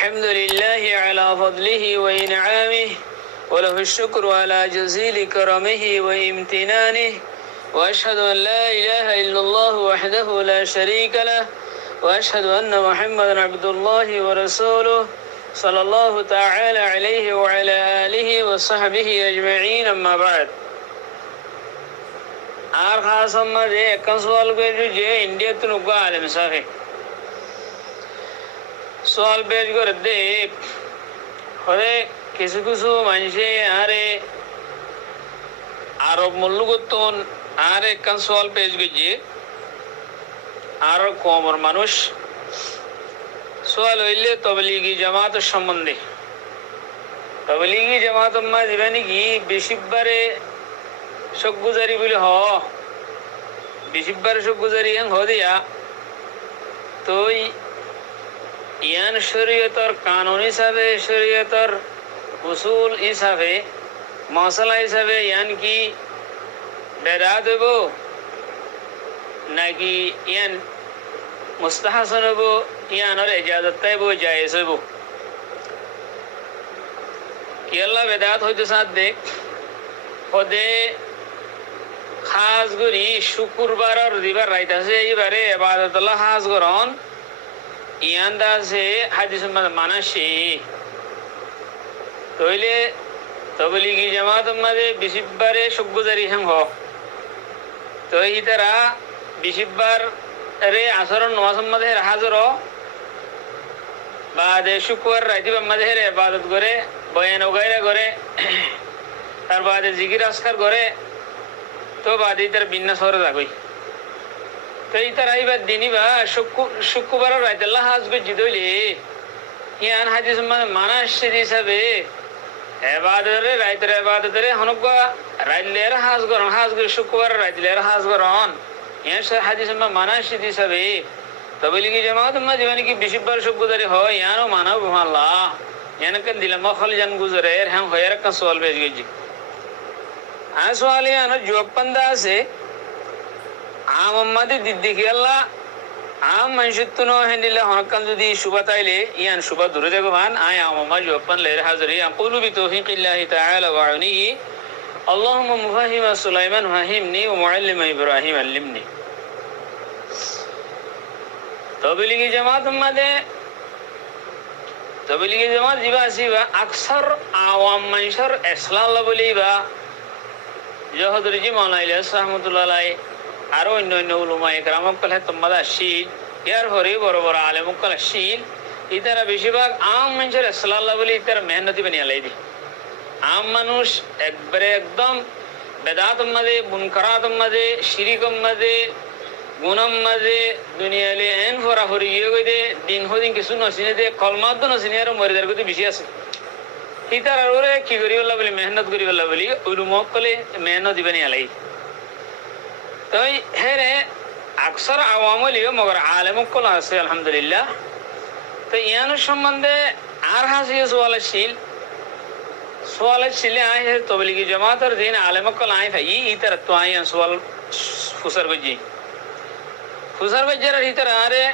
الحمد لله على فضله وإنعامه وله الشكر على جزيل كرمه وامتنانه وأشهد أن لا إله إلا الله وحده لا شريك له وأشهد أن محمدا عبد الله ورسوله صلى الله تعالى عليه وعلى آله وصحبه أجمعين أما بعد আর খাস আমাদের একটা সওয়াল করে যে ইন্ডিয়া তো নুকা আলেম সাহেব সওয়াল পেশ করে দে হরে কিছু কিছু মানুষে আরে আরব মল্লুগতন আর একটা সওয়াল পেশ করছে আর কমর মানুষ সওয়াল হইলে তবলিগি জামাত সম্বন্ধে তবলিগি জামাত আম্মা দিবানি কি বেশিবারে শোকগুজারি বলে বেশিবারে শোকগুজারি হ দিয়া তো ইয়ান শরীয়তর কানুন হিসাবে শরীয়তর উসুল হিসাবে মশলা হিসাবে ইয়ান কি বেদাত হইব নাকি ইয়ান মুস্তাহাসান হইব ইয়ানোর ইজাজত হইব জায়েজ হইব কি আল্লাহ বেদাত হইতে সাথ দেখ ওদে খাস করি শুক্রবার আর রবিবার রাইত আছে এইবারে ইবাদতুল্লাহ খাস করন ইয়ান্দা আছে হাদিস মানাসি তইলে তবলিগি জামাত মাঝে বেশিবারে শুকগুজারি হেম হ তো এই তারা বেশিবার রে আসরণ নমাজ মাঝে হাজর বাদে শুক্রবার রাইতে মাঝে ইবাদত করে বয়ান ওগাইরা করে তার বাদে জিকির আসকার করে তো বাদে তার বিন্যাস হরে যাগই তো এই তার আইবার দিনই বা শুক্রবার রাইতাল্লাহ হাজ গজি দইলে ইয়ান হাদিস মানাস হিসাবে এবাদরে রাইতের এবাদরে হনকা রাইলের হাজ করে শুক্রবার রাইলের হাজ করন ইয়ান হাদিস মানাস হিসাবে তবলিগি জামাত জীবনে কি বেশিবার শুক্রদারি হয় ইয়ানও মানব আল্লাহ ইয়ানকে দিলাম খল জান গুজরে হ্যাঁ হয়ে একটা সওয়াল পেশ গজি সওয়াল ইয়ানো জবাব পান্দা আছে আম আম্মাদি দিদ্দিকি আল্লাহ আম মানুষত্বনো হেন্দিল্লা হনকান যদি সুবা তাইলে ইয়ান সুবা দূরে দেখো ভান আয় আম আম্মা জবাব পান লের হাজরি আকুলু বিতৌফিকিল্লাহি তাআলা ওয়া আউনিহি আল্লাহুম্মা মুফাহিমা সুলাইমান ফাহিমনি ওয়া মুআল্লিমা ইব্রাহিম আল্লিমনি তবলিগি জামাত আমাদের তবলিগি জামাত জিবা আসিবা আকসার আওয়াম মানুষের ইসলাম বলিবা জহদরজি মাওলানা ইলিয়াস রাহমাতুল্লাহ আলাইহি আর অন্য অন্য উলামা ইকরাম কল তোমাদা শীল ইয়ার হরে বড় বড় আলেম কল শীল ইতারা বেশিরভাগ আম মানুষের ইসলাম বলি ইতারা মেহনতি বানিয়ে লাইদি আম মানুষ একবারে একদম বেদাত মাঝে মুনকারাত মাঝে শিরিক মাঝে গুনাম মাঝে দুনিয়ালে এন ফরা ফরি গিয়ে গই দে দিন হদিন কিছু নসিনে দে কলমাদ নসিনে আর মরিদার গতি বেশি আছে ইতার আরে কি করি বলা বলি মেহনত করি বলা বলি উলুমক কলে মেহনত দিবানি আলাই তাই হেরে আকসার আওয়ামলিও মগর আলেমক কল আছে আলহামদুলিল্লাহ তো ইয়ানোর সম্বন্ধে আর হাসিয়ে সোয়াল ছিলে আয় হে তবলিগি জামাতের দিন আলেমক কল আয় ভাই ইতার তো আয় সোয়াল ফুসার গজি ফুসার গজার ইতার আরে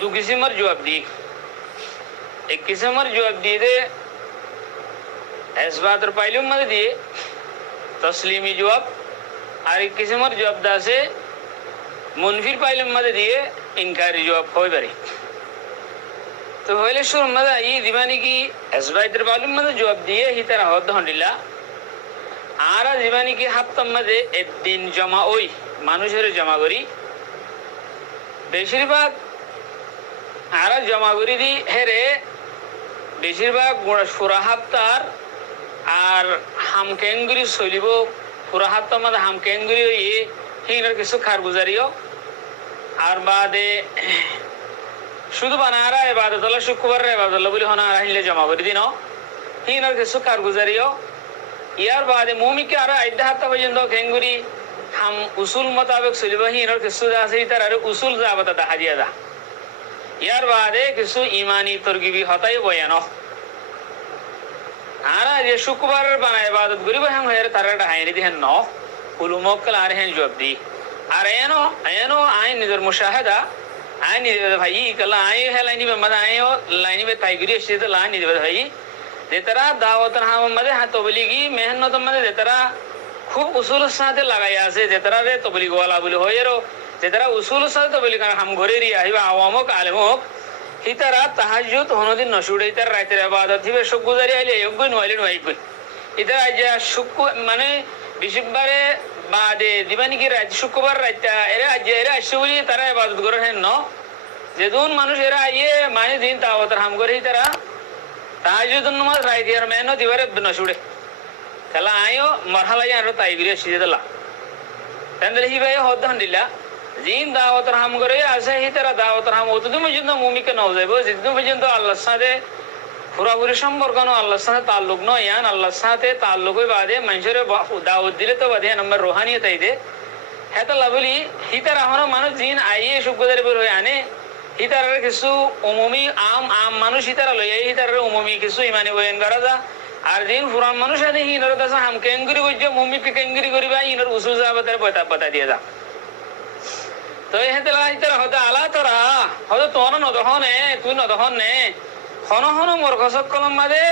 দু কিসিমর জবাব দি এক কিসিমর জবাব দিয়ে দে এসবাতর পাইলুম মধ্যে দিয়ে তসলিমি জবাব আর এক কিসিমর জবাব দাসে মুনফির পাইলুম মধ্যে দিয়ে ইনকারি জবাব হয়ে পারে তো হইলে শুর মজা ই দিবানি কি এসবাইতের পাইলুম মধ্যে জবাব দিয়ে হি তারা হদ হন্ডিলা আর দিবানি কি হাপ্তাম মধ্যে একদিন জমা ওই মানুষের জমা করি বেশিরভাগ আর জমা করি দি হেরে বেশিরভাগ সুরা হাপ্তার আর হামকেঙ্গুরি চলিব পুরা হাত মানে হামকেঙ্গুরি হইয়ে হিনার কিছু খারগুজারিও আর বাদে শুধু বানারা ইবাদতুল্লাহ শুক্রবার ইবাদতুল্লাহ বলি হনা আহিলে জমা করে দিন হিনার কিছু খারগুজারিও ইয়ার বাদে মুমিকে আর আইদা হাত পর্যন্ত কেঙ্গুরি হাম উসুল মোতাবেক চলিব হিনার কিছু আছে তার আর উসুল যাবতা দেখা দিয়া যা ইয়ার বাদে কিছু ইমানি তরগিবি হতাই বয়ানো আর যে শুক্রবার বানায় ইবাদত করিব হ্যাঁ হয়ে তারা হাইনি দিহেন ন উলুমক আর হেন জবাব দি আর এনো আইন নিজের মুশাহাদা আই নিদেবে ভাই কালা আই হেলাই নিবে মানে আইও লাইনি বে তাইগুরি এসে তো লা নিদেবে ভাই যে তারা দাওয়াতের হামে হ্যাঁ তবলিগি মেহনত মানে যে তারা খুব উসুলের সাথে লাগাই আছে যে তারা রে তবলিগ ওয়ালা বলে হয় এরও যে তারা উসুলের সাথে তবলিগ হাম ঘরে রি আহিবা আওয়ামক আলেমক হিতারা তাহাজ্জুদ হনদিন নসুড়ে ইতার রাতের ইবাদত হিবে সব গুজারি আইলে যোগ্য নইলে নইবই ইতার আজ মানে বিশুবারে বাদে দিবানি কি রাত শুক্রবার রাতটা এরা আজ এরা আসছে বলি তারা ইবাদত করে হেন ন যেদিন মানুষ এরা আইয়ে মানে দিন দাওয়াতের হাম করে তারা তাহাজ্জুদ নামাজ রাত ইয়ার মেহনত দিবারে নসুড়ে তাহলে আইও মরহালাই আরো তাইবিরে সিজে দিলা তাহলে হি ভাই হদ্দান দিলা জিন দাওয়াতের হাম করে আছে হি তারা দাওয়াতের হাম অতদিন পর্যন্ত মুমিকে নাও যাইব যেদিন পর্যন্ত আল্লাহর সাথে পুরাপুরি সম্পর্ক নো আল্লাহর সাথে তাল্লুক নয় ইয়ান আল্লাহর সাথে তাল্লুক বাদে মানুষের দাওয়াত দিলে তো বাদে নম্বর রোহানিয়ত আইদে হেতাল্লা বলি হি তারা এখনো মানুষ জিন আইয়ে সুখদারি বলে হয়ে আনে হি তারার কিছু উমুমি আম মানুষ হি তারা লই হি তারার উমুমি কিছু ইমানি বয়ান করা যা আর দিন পুরান মানুষ আছে হিনর কাছে হাম কেঙ্গুরি করছে মুমিকে কেঙ্গুরি করিবা ইনর উসুল সাহাবাতের বতা দিয়ে যা তো হেতেলা ইতারা হতে আলা তোরা হয়তো তোর নদহন তুই নদহন নে হন হন মোর কসক কলম মাদে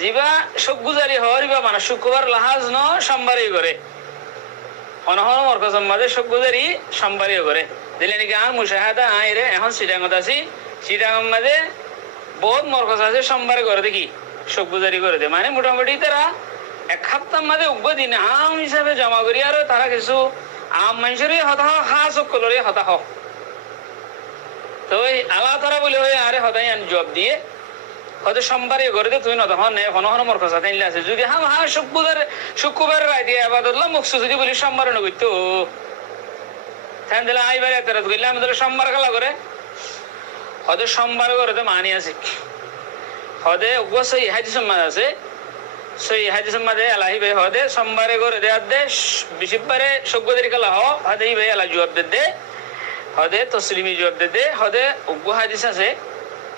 জিবা সুখ গুজারি হরিবা মানে শুক্রবার লাহাজ ন সোমবারই করে হন হন মোর কসম মাদে সুখ গুজারি সোমবারই করে দিলে নাকি আর মুশাহাদা আই রে এখন সিটাঙ্গত আছি সিটাঙ্গ মাদে বহুত মোর কস আছে সোমবারে করে দেখি সুখ গুজারি করে দে মানে মোটামুটি তারা এক সপ্তাহ মাদে উগ্র দিন আম হিসাবে জমা করি আর তারা কিছু আম মানুষের হতাহ খাস কলরে হতাহ তো আল্লাহ তারা বলে হয়ে আরে হতাই আন জব দিয়ে হয়তো সোমবারে করে দে তুই নতখন নে হন হন মোর কথা তাইলে আছে যদি হাম হা শুক্রবার রায় দিয়ে আবাদুল্লাহ মুখসু যদি বলি সোমবারে নগিত তাই দিলে আইবারে তারা গেলে আমি তাহলে সোমবার খেলা করে হয়তো সোমবার করে তো মানি আছে হদে উগ্র সই হাজি সম্মান আছে সই হাজি সম্মাদে আলাহি ভাই হদে সোমবারে করে দে দে বিশিবারে সগ্গদের খেলা হদে ভাই আলা জবাব দে হদে তসলিমি জবাব দে হদে উগ্র হাদিস আছে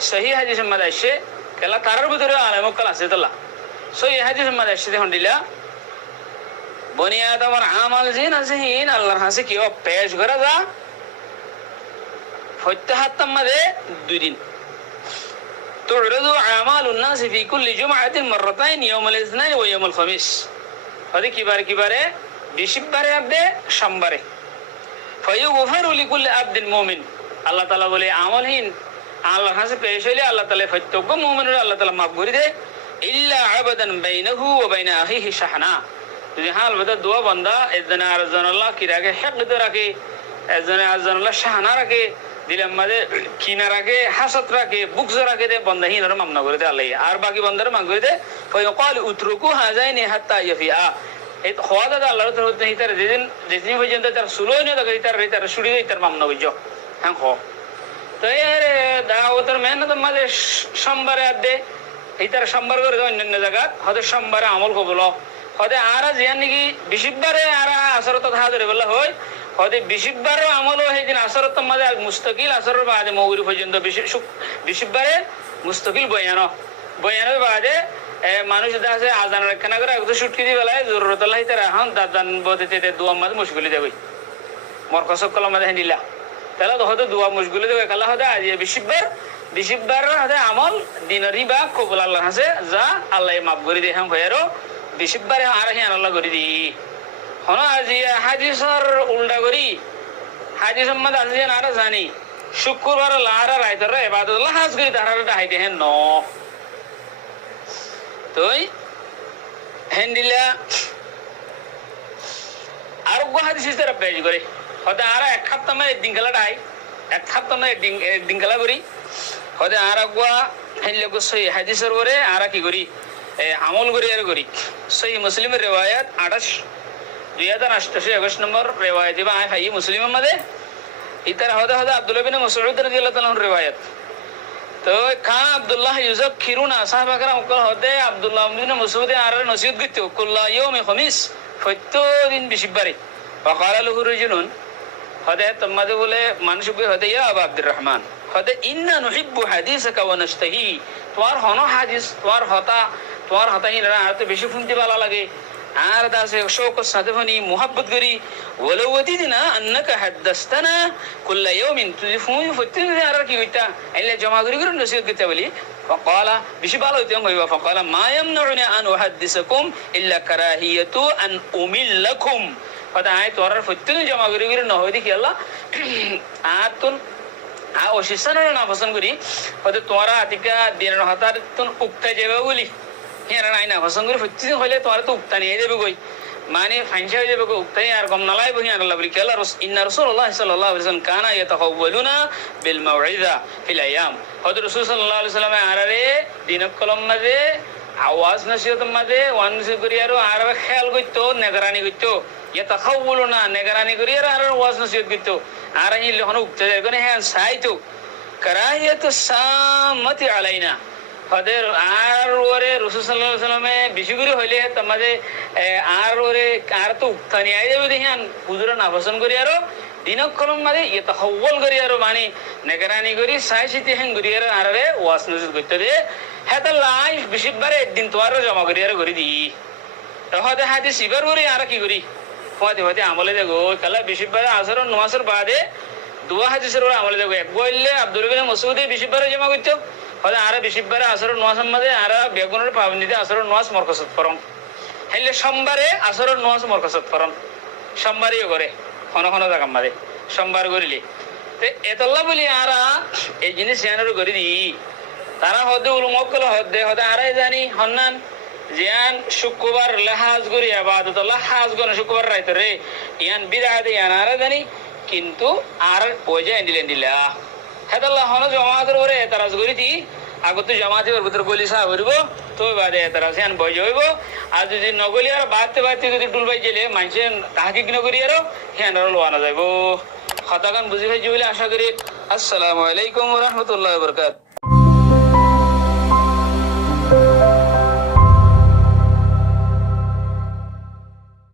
সহি হাজি সম্মাদ আসছে খেলা তার ভিতরে আলামকাল আছে তোলা সই হাজি সম্মাদ আসছে দেখুন দিলা বনিয়াদ আমার আমাল জিন আছে হিন আল্লাহর হাসে কি পেশ করা যা ফত্তাহাত্তাম মাদে 2 দিন تعرض أعمال الناس في كل جمعة مرتين يوم الاثنين ويوم الخميس هذه كبار بشبارة عبد شمبارة فيغفر لكل عبد مؤمن الله تعالى بولي عملهن الله خاص بيشلي الله تعالى فتوق مؤمن الله تعالى مغفور ده إلا عبدا بينه وبين أخيه شحناء যদি হাল বদা দোয়া বান্দা এজনে আরজন আল্লাহ কি রাখে হেকদ রাখে এজনে আরজন আল্লাহ শাহানা রাখে দিলাম মাঝে কিনা রাখে হাসত রাখে বুকস রাখে দে বন্ধা হিনার মামনা করে দে আল্লাহ আর বাকি বন্ধার মাগ করে দে কল উতরুকু হাজাইনি হাত্তা ইয়াফিআ এই খোয়া দাদা আল্লাহর তরফ থেকে তার যেদিন পর্যন্ত তার সুলোই না দেখে তার সুড়ি দেয় তার মামনা বুঝ হ্যাঁ খ তো এর দাওয়াতের মেহনত মাঝে সোমবারে আদে এই তার সোমবার করে অন্যান্য জায়গাত হয়তো সোমবারে আমল কবল হয়তো আর জিয়ান নাকি বিশিবারে আর আসরত হাত ধরে বললা হয় হয়তো বিশিবারও আমল হয় দিন আসরত মাঝে মুস্তাকিল আসরের বাদে মৌরি পর্যন্ত বিশিবারে মুস্তাকিল বয়ানের বাদে মানুষ আছে আজান রাখা না করে একটু সুটকি দিয়ে বেলায় জরুরত আল্লাহ তারা এখন দাদান বদিতে দোয়া মাঝে মুশকিলি দেবে মরকসক কলম মাঝে নিলা তাহলে হয়তো দোয়া মুশকিলি দেবে কালা হয়তো আজ বিশিবার হয়তো আমল দিনরি বা কবুল আল্লাহ আছে যা আল্লাহ মাফ করে দিয়ে হ্যাঁ ভাইয়ারও বিশিবারে আর হ্যাঁ আল্লাহ করে দি হন আজি হাদিসর উল্টা করি হাজি সম্মত আজি আর জানি শুক্রবার লারা রাইতর ইবাদতুল্লাহ হাজ করি তারা ডাইতে হেন ন তোই হেন্ডিলা আর গো হাদিস তারা পেজ করে হতে আর এক সপ্তাহ মানে একদিন খেলা ডাই এক সপ্তাহ মানে একদিন খেলা করি হতে আর গো হেনলে গো সই হাদিসর করে আর কি করি আমল করি আর করি সই মুসলিমের রিওয়ায়াত 2028 নম্বর রিওয়ায়াত দিবা আই ভাই মুসলিমের মধ্যে ইতার হদা আব্দুল্লাহ বিন মাসউদ রাদিয়াল্লাহু তাআলা রিওয়ায়াত তো কা আব্দুল্লাহ ইউযাকিরুনা সাহাবা کرام কল হদে আব্দুল্লাহ বিন মাসউদ আর নসিহত করতে কুল্লা ইয়াউমি খামিস প্রত্যেকদিন বিশিবারে فقال له رجل হদে তোমাদের বলে মানুষ হদে ইয়া আবু আব্দুর রহমান হদে ইন্না নুহিব্বু হাদিসাকা ওয়া নাশতাহি তোমার হন হাদিস তোমার হতা হিনা আর তো বেশি শুনতে ভালো লাগে আর দাসে শোক সাদফনি মোহাব্বত করি ওয়ালাউ ওয়াদিনা আন্নাকা হাদাসতানা কুল্লা ইয়াউমিন তুজিফুন ফতিন আর কি হইতা আইলে জমা করি করে নসিহত করতে বলি فقال বেশি ভালো হইতো কইবা فقال ما يمنعني ان احدثكم الا كراهيه ان املكم হদা আই তোরার ফতিন জমা করি করে ন হইদি কি আল্লাহ আতুন অশিসানো না পছন্দ করি হয়তো তোরা আতিকা দিনের হাতার তুন উক্তা যাবে বলি হ্যাঁ নাই না পছন্দ করি ফতিন হইলে তোরা তো উক্তা নিয়ে যাবে কই মানে ফাইনসা হয়ে যাবে উক্তাই আর কম নালাই বহি আল্লাহ বলি কেলা ইন্না রাসূলুল্লাহ সাল্লাল্লাহু আলাইহি ওয়াসাল্লাম কানা ইয়াতাকাওয়ালুনা বিল মাউইযা ফিল আয়াম হযরত রাসূল সাল্লাল্লাহু আলাইহি ওয়াসাল্লাম আরারে দিনক কলম মাঝে আওয়াজ নসিহত মাঝে ওয়ান নসিহত করি আর আরবে খেয়াল করতো নিগরানি করতো ইয়াতাকাওয়ালুনা নিগরানি করি আর ওয়াজ নসিহত করতো আর এই লহন উক্তা যায় কোনে হ্যাঁ সাইতো কারাহিয়াতু সামাতি আলাইনা হদের আর ওরে রাসূল সাল্লাল্লাহু আলাইহি ওয়াসাল্লামে বেশি করে হইলে তোমাদের আর ওরে আর তো উত্থানি আই যাবে দেখান হুজুর না পছন্দ করি আর দিনক কলম মানে ইয়াতাহাওয়াল করি আর মানে নিগরানি করি সাইসিতে হেন করি আর আরে ওয়াজ নজর করতে দে হেতা লাইফ বেশি বারে একদিন তোর জমা করি আর করে দি হদে হাদিস ইবার করে আর কি করি হদে হদে আমলে দেখো কালা বেশি বারে আসর নমাজের বাদে দুয়া হাদিসের ওরা আমলে দেখো এক বললে আব্দুল বিন মাসউদ বেশি বারে জমা করতে হলে আর বেশি বারে আসর নমাজ মাঝে আর বেগুনের পাবনিতে আসর নমাজ মরকসত ফরম হেলে সোমবারে আসর নমাজ মরকসত ফরম সোমবারই করে খন খন জায়গা মাঝে সোমবার করিলে তো এতল্লা বলি আর এই জিনিস জানার করে দি তারা হদে উলমকল হদে হদে আরাই জানি হন্নান জিয়ান শুক্রবার লেহাজ করি আবাদত লাহাজ করে শুক্রবার রাইতো রে ইয়ান বিদাতে ইয়ান আর জানি কিন্তু আর ওই যে এন্ডিলেন দিলা হেদাল্লাহ হন জমাতের ওরে এতারাজ করি দি আগত জমাতের ভিতর গলি সাহ হইব তো বাদে এতারাজ ইয়ান বই হইব আর যদি নগলি আর বাদতে বাদতে যদি ডুলবাই গেলে মানুষে তাহাকিক নকরি আর হ্যাঁ লোয়ানা যাইব হতাগান বুঝি ভাই বলে আশা করি আসসালামু আলাইকুম ওয়া রাহমাতুল্লাহি ওয়া বারাকাতুহু